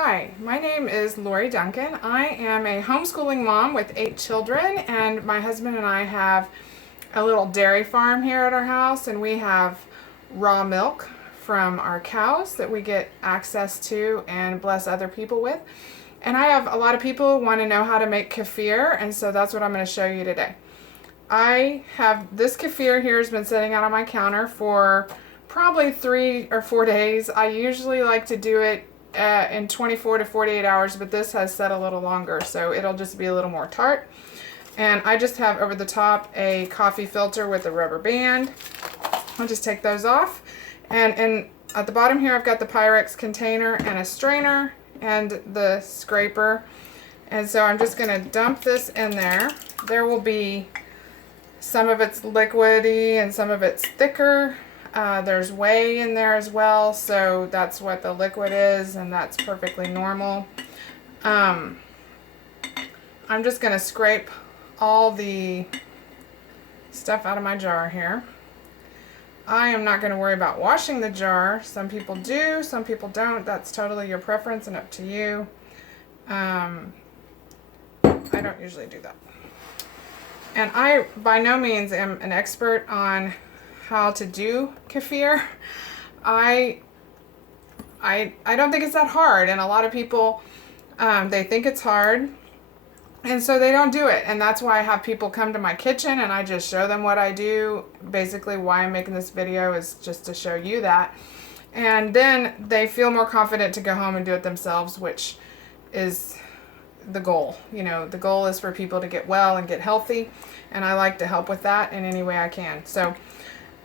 Hi, my name is Lori Duncan. I am a homeschooling mom with 8 children, and my husband and I have a little dairy farm here at our house, and we have raw milk from our cows that we get access to and bless other people with. And I have a lot of people who want to know how to make kefir, and so that's what I'm going to show you today. I have this kefir here has been sitting out on my counter for probably 3 or 4 days. I usually like to do it in 24 to 48 hours, but this has set a little longer, so it'll just be a little more tart. And I just have over the top a coffee filter with a rubber band. I'll just take those off. And at the bottom here, I've got the Pyrex container and a strainer and the scraper. And so I'm just going to dump this in there. There will be some of it's liquidy and some of it's thicker. There's whey in there as well, so that's what the liquid is, and that's perfectly normal. I'm just going to scrape all the stuff out of my jar here. I am not going to worry about washing the jar. Some people do, some people don't. That's totally your preference and up to you. I don't usually do that. And I, by no means, am an expert on how to do kefir. I don't think it's that hard, and a lot of people they think it's hard, and so they don't do it. And that's why I have people come to my kitchen and I just show them what I do. Basically, why I'm making this video is just to show you that, and then they feel more confident to go home and do it themselves, which is the goal. You know, the goal is for people to get well and get healthy, and I like to help with that in any way I can. So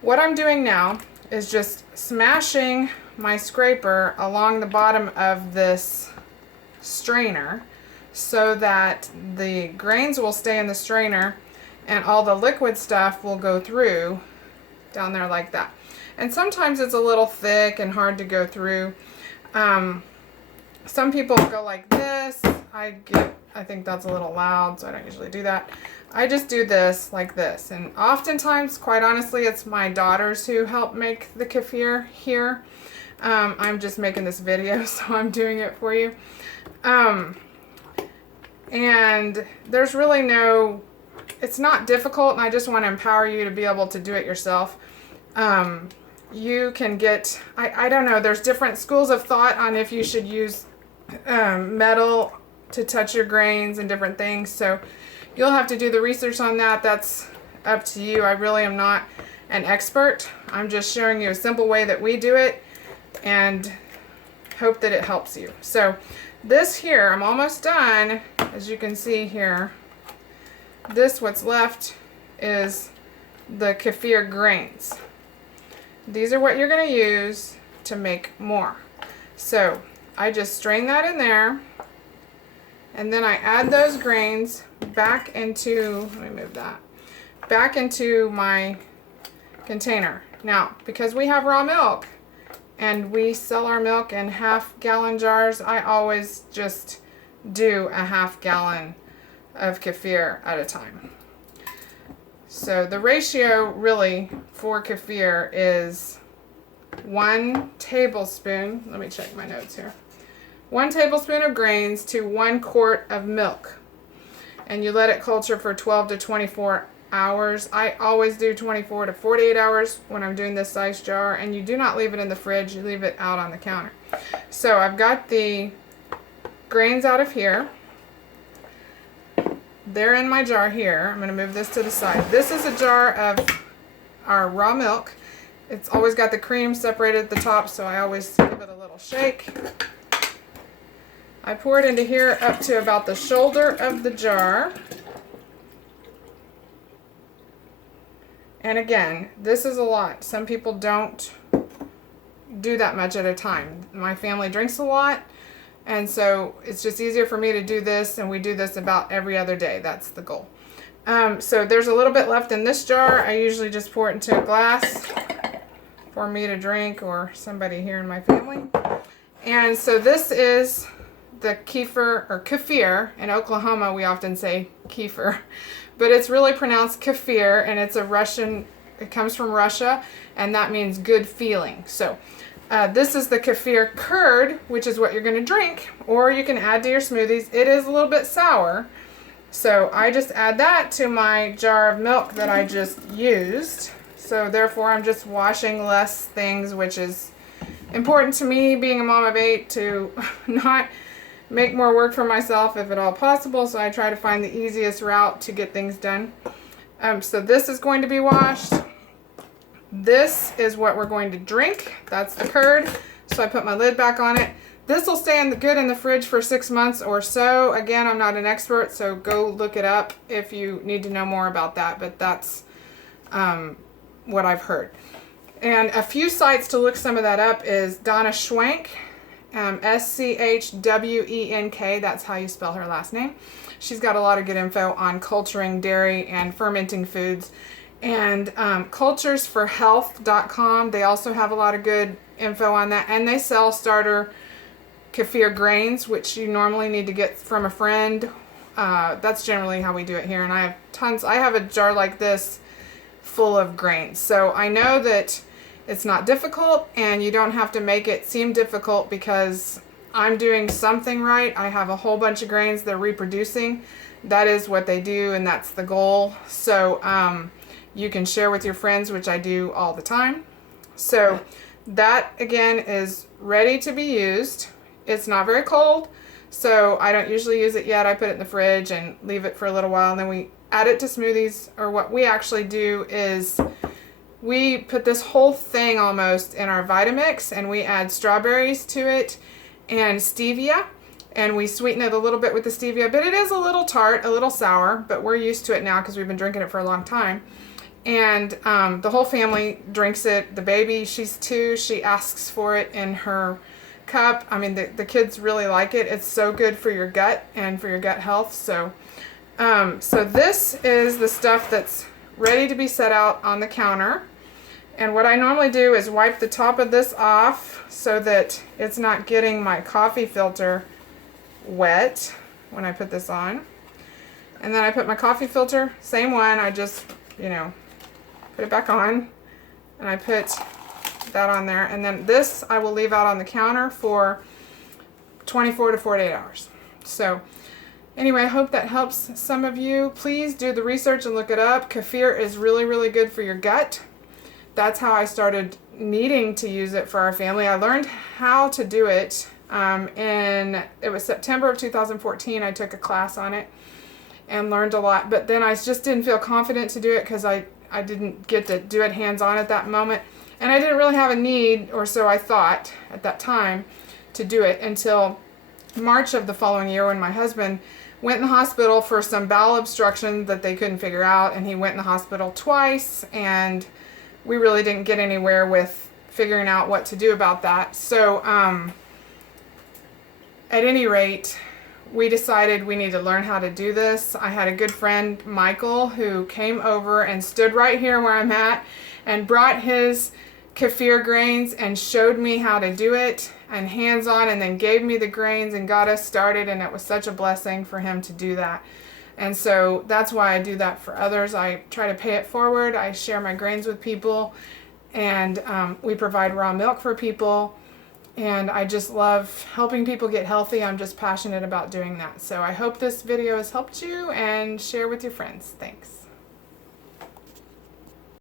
what I'm doing now is just smashing my scraper along the bottom of this strainer so that the grains will stay in the strainer and all the liquid stuff will go through down there like that. And sometimes it's a little thick and hard to go through. Some people go like this. I think that's a little loud, so I don't usually do that. I just do this like this, and oftentimes, quite honestly, it's my daughters who help make the kefir here. I'm just making this video, so I'm doing it for you. And there's really it's not difficult, and I just want to empower you to be able to do it yourself. You can get, I don't know, there's different schools of thought on if you should use metal to touch your grains and different things, so you'll have to do the research on that. That's up to you. I really am not an expert. I'm just showing you a simple way that we do it and hope that it helps you. So this here, I'm almost done. As you can see here, what's left is the kefir grains. These are what you're going to use to make more. So I just strain that in there, and then I add those grains back into, let me move that, back into my container. Now, because we have raw milk and we sell our milk in half-gallon jars, I always just do a half-gallon of kefir at a time. So the ratio really for kefir is 1 tablespoon, let me check my notes here, 1 tablespoon of grains to 1 quart of milk. And you let it culture for 12 to 24 hours. I always do 24 to 48 hours when I'm doing this size jar, and you do not leave it in the fridge, you leave it out on the counter. So I've got the grains out of here. They're in my jar here. I'm going to move this to the side. This is a jar of our raw milk. It's always got the cream separated at the top, so I always give it a little shake. I pour it into here up to about the shoulder of the jar. And again, this is a lot. Some people don't do that much at a time. My family drinks a lot, and so it's just easier for me to do this, and we do this about every other day. That's the goal. So there's a little bit left in this jar. I usually just pour it into a glass for me to drink or somebody here in my family. And so this is the kefir, or kefir. In Oklahoma, we often say kefir, but it's really pronounced kefir, and it's a Russian, it comes from Russia, and that means good feeling. So This is the kefir curd, which is what you're going to drink, or you can add to your smoothies. It is a little bit sour, so I just add that to my jar of milk that I just used. So therefore I'm just washing less things, which is important to me, being a mom of 8, to not make more work for myself if at all possible. So I try to find the easiest route to get things done. So this is going to be washed. This is what we're going to drink. That's the curd. So I put my lid back on it. This will stay good in the fridge for 6 months or so. Again, I'm not an expert, so go look it up if you need to know more about that. But that's what I've heard. And a few sites to look some of that up is Donna Schwenk, Schwenk. That's how you spell her last name. She's got a lot of good info on culturing dairy and fermenting foods. And culturesforhealth.com, they also have a lot of good info on that. And they sell starter kefir grains, which you normally need to get from a friend. That's generally how we do it here. And I have tons. I have a jar like this full of grains. So I know that it's not difficult, and you don't have to make it seem difficult because I'm doing something right. I have a whole bunch of grains. They're reproducing. That is what they do, and that's the goal. So you can share with your friends, which I do all the time. So that, again, is ready to be used. It's not very cold, so I don't usually use it yet. I put it in the fridge and leave it for a little while, and then we add it to smoothies. Or what we actually do is we put this whole thing almost in our Vitamix, and we add strawberries to it and stevia, and we sweeten it a little bit with the stevia, but it is a little tart, a little sour, but we're used to it now because we've been drinking it for a long time. And the whole family drinks it. The baby, she's 2, she asks for it in her cup. I mean, the kids really like it. It's so good for your gut and for your gut health. So this is the stuff that's ready to be set out on the counter. And what I normally do is wipe the top of this off so that it's not getting my coffee filter wet when I put this on. And then I put my coffee filter, same one, I just, put it back on, and I put that on there. And then this I will leave out on the counter for 24 to 48 hours. So anyway, I hope that helps some of you. Please do the research and look it up. Kefir is really, really good for your gut. That's how I started needing to use it for our family. I learned how to do it it was September of 2014. I took a class on it and learned a lot, but then I just didn't feel confident to do it because I didn't get to do it hands-on at that moment, and I didn't really have a need, or so I thought at that time, to do it until March of the following year, when my husband went in the hospital for some bowel obstruction that they couldn't figure out, and he went in the hospital twice, and we really didn't get anywhere with figuring out what to do about that. So at any rate, we decided we need to learn how to do this. I had a good friend, Michael, who came over and stood right here where I'm at and brought his kefir grains and showed me how to do it, and hands-on, and then gave me the grains and got us started, and it was such a blessing for him to do that. And so that's why I do that for others. I try to pay it forward. I share my grains with people, and we provide raw milk for people. And I just love helping people get healthy. I'm just passionate about doing that. So I hope this video has helped you, and share with your friends. Thanks.